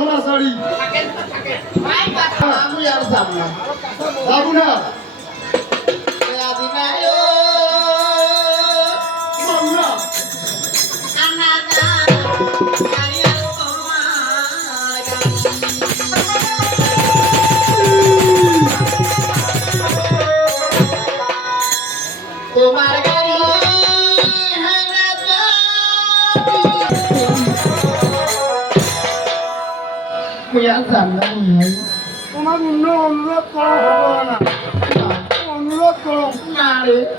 নাম শাড়ি আমি আর যাব না। যাব না। তোমার অন্য অনুরোধ করা হবে না অনুরোধ করো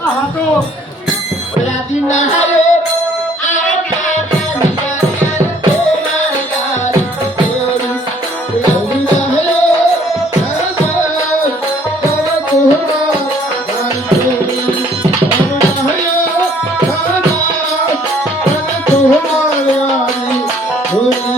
আহা তো এমন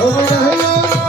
ও